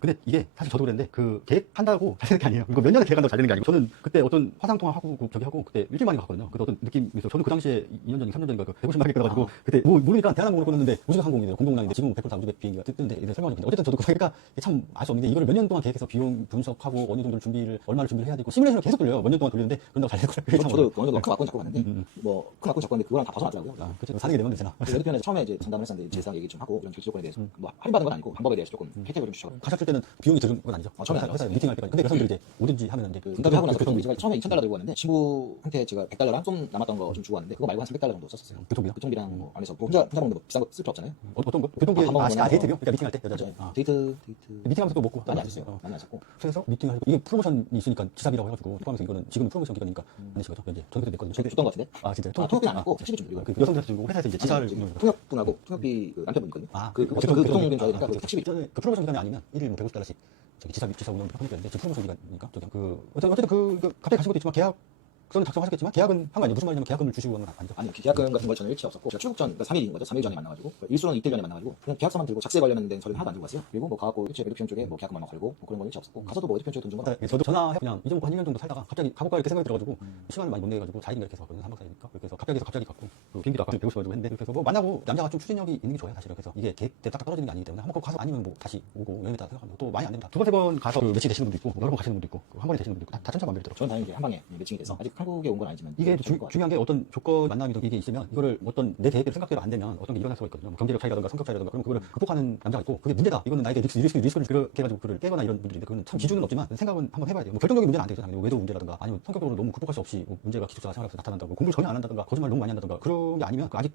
근데 이게 사실 저도 그랬는데 그 계획한다고 잘 되는 게 아니에요. 이거 몇 년을 계획한다고 잘 되는 게 아니고 저는 그때 어떤 화상 통화하고 저기 하고 그때 일주일 만에 갔거든요. 그때 어떤 느낌이 있어요. 저는 그 당시에 2년 전인가 3년 전인가 그 150만 개 끊어가지고 그때 뭐 모르니까 대한항공으로 끊었는데 우주항공이래요. 공동항인데 지금 100% 다 우주백 비행기가 뜨는데 이제 설명하니까 어쨌든 저도 그러니까 참 알 수 없는 게 이거를 몇 년 동안 계획해서 비용 분석하고 어느 정도 준비를 얼마를 준비를 해야 되고 시뮬레이션을 계속 돌려요. 몇 년 동안 돌리는데 그런다고 잘 되는 거예요. 저도 어느 정도 큰 막군 잡고 갔는데 뭐 큰 막군 잡고 갔는데 그거랑 다 벗어나더라고요. 아, 그렇죠. 사는 게 내면 되잖아. 레드편에서 처음에 이제 상담을 했었는데 제상 얘기 좀 하고 이런 결제 조건에 대해서 뭐 할인받은 건 아니고 방법에 대해서 조금 혜택을 좀 주셔서 가셨을 때는 비용이 들은 건 아니죠? 처음에 안 회사 미팅할 때까지. 근데 여성들이 이제 뭐든지 하면 이제 분담하고 나서 보통 제가 처음에 2,000달러 들고 왔는데 친구한테 제가 100달러랑 좀 남았던 거 좀 주고 왔는데 그거 말고 한 300달러 정도 썼었어요. 교통비요? 교통비랑 뭐 안에서 뭐 혼자 먹는 거 비싼 거 쓸 필요 없잖아요. 어떤 거? 교통비 밥 먹는 거나 데이트비요? 그러니까 미팅할 때 여자죠. 네. 아. 데이트 미팅하면서 또 먹고 많이 안 썼어요. 많이 안 썼고 그래서 미팅하고 이게 프로모션이 있으니까 지사비라고 해가지고 하면서 이거는 지금 프로모션 기간이니까 아니시거죠? 현재 저는 그때 냈거든요. 줬던 것 같은데. 아 진짜요? 통역비 안 하고 택시비 좀 드리고 그 여성들한테 주고 회사에서 이제 지사를 통역분하고 통역비 그 남편분 있거든요. 아, 그 교통비는 줘야 되니까 택시비. 그 프로모션 기간이 아니면 1일 뭐 150달러씩 저기 지사 운영 하는데 지금 프로모션 기간이니까 저기 그 어쨌든 그 갑자기 가신 것도 있지만 계약서는 작성하셨겠지만 계약은 한 거 아니에요? 무슨 말이냐면 계약금을 주시고 하는 건 아니죠? 아니 계약금 같은 걸 저는 일치 없었고 제가 출국 전 그러니까 3일인 거죠. 3일 전에 만나가지고 일수는 이틀 전에 만나가지고 그냥 계약서만 들고 작세 관련된 서류는 하나도 안 들고 왔어요. 그리고 뭐 가갖고 일체 매도표현 쪽에 뭐 계약금 얼마 걸고 뭐 그런 건 일치 없었고 가서도 뭐 매도표현 쪽에 돈 준 거. 저도 전화해 그냥 잊어먹고 한 1년 정도 살다가 갑자기 가볼까 이렇게 생각이 들어가지고 시간을 많이 못 내가지고 자리인가 이렇게 해서 왔거든요. 3박 4일이니까 그래서 갑자기 갖고 그 비행기도 아까 150 가지고 했는데 그래서 뭐 만나고 남자가 좀 추진력이 있는 게 좋아요 사실은. 그래서 이게 계획대 딱딱 떨어지는 게 아니기 때문에 한번 가서 아니면 뭐 다시 오고 여행했다 생각하면 또 많이 안 됩니다. 두 번 세 번 가서 그 매칭 되시는 분도 있고 여러 번 가시는 분도 있고 한 번에 되시는 분도 있고 다 천차만별이더라고요. 저는 다행히 한 방에 매칭이 돼서 아직 한국에 온 건 아니지만 이게 중요한 게 어떤 조건 만남이 이게 있으면 이거를 어떤 내 계획대로 생각대로 안 되면 어떤 게 일어날 수가 있거든요. 뭐 경제력 차이라든가 성격 차이라든가 그럼 그거를 극복하는 남자가 있고 그게 문제다. 이거는 나에게 리스크를 그렇게 해가지고 그를 깨거나 이런 분들인데 그거는 참 기준은 없지만 생각은 한번 해봐야 돼요. 뭐 결정적인 문제는 안 되죠. 당연히 외도 문제라든가 아니면 성격적으로 너무 극복할 수 없이 뭐 문제가 기숙사가 생활에서 나타난다고 공부를 전혀 안 한다든가 거짓말 너무 많이 한다든가 그런 게 아니면 아직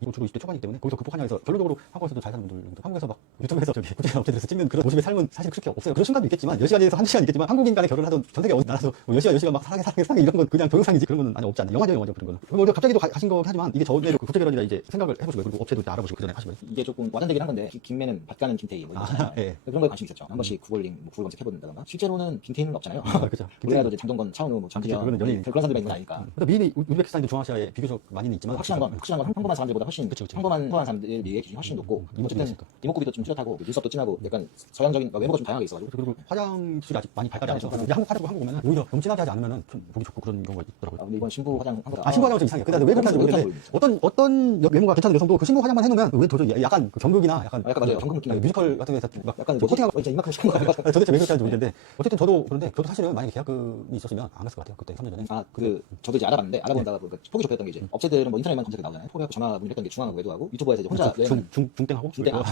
이거 주로 20대 초반이기 때문에 거기서 극복하냐 해서 결론적으로 한국에서도 잘 사는 분들 한국에서 막 유튜브에서 저기 구체적인 업체들에서 찍는 그런 모습의 삶은 사실 그렇게 없어요. 그런 순간도 있겠지만 10시간에서 1시간 있겠지만 한국인 간에 결혼을 하던 전 세계 어디 나라서 뭐 10시간 막 사랑해 이런 건 그냥 동영상이지 그런 건 아니 없지 않나요? 영화죠 그런 거는. 뭐 갑자기도 가신 거 하지만 이게 전에도 그 국제결혼이라 이제 생각을 해보시고 그리고 업체도 이제 알아보시고 그 전에 하시면 이게 조금 와전되긴 한 건데 김매는 밭가는 김태희 뭐 이런 거 있잖아요. 예. 그런 거에 관심 있었죠. 한 번씩 구글 검색해본다던가 실제로는 김태희는 없잖아요. 그죠. 우리나라도 이제 장동건, 차은우, 뭐 그쵸, 장태현 그거는 연예인. 그런 사람들이 있는 거 아니까. 근데 미인이 우즈베키스탄이든 중앙아시아에 비교적 많이는 있지만 확실한 건 평범한 사람들보다 훨씬 그쵸. 평범한 사람들의 기준이 훨씬 높고 이목구비 어쨌든 있으니까. 이목구비도 좀 뚜렷하고 눈썹도 진하고 약간 서양적인 외모가 좀 다양하게 있어가지고 그리고 화장실이 아직 많이 발달이 안 해서 근데 한국 화장고 한국 오면은 오히려 너무 진하게 하지 않으면은 좀 보기 좋고 그런 경우가 있더라고요. 근데 이번 신부 화장 한 거다. 신부 화장은 좀 이상해요. 근데 왜 그렇게 하는지 모르겠는데 어떤 외모가 괜찮은 여성도 그 신부 화장만 해놓으면 왜 도저히 약간 그 경극이나 약간 맞아요. 경극 느낌. 뮤지컬 같은 데서 막 약간 코팅하고 진짜 이만큼 시간 거 도대체 왜 그렇게 하는지 모르겠는데 어쨌든 저도 사실은 만약에 계약금이 있었으면 안 갔을 것 같아요. 그때 3년 전에. 저도 이제 알아봤는데 알아보다가 보니까 폭이 좁혔던 게 이제 업체들은 뭐 인터넷만 검색해 나오잖아요. 포기하고 전화 문의했던 게 중앙하고 외도하고 유튜브에서 이제 혼자 중땡하고 중땡하고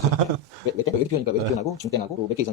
외대표니까 외대표하고 중땡하고 몇 개 있었는데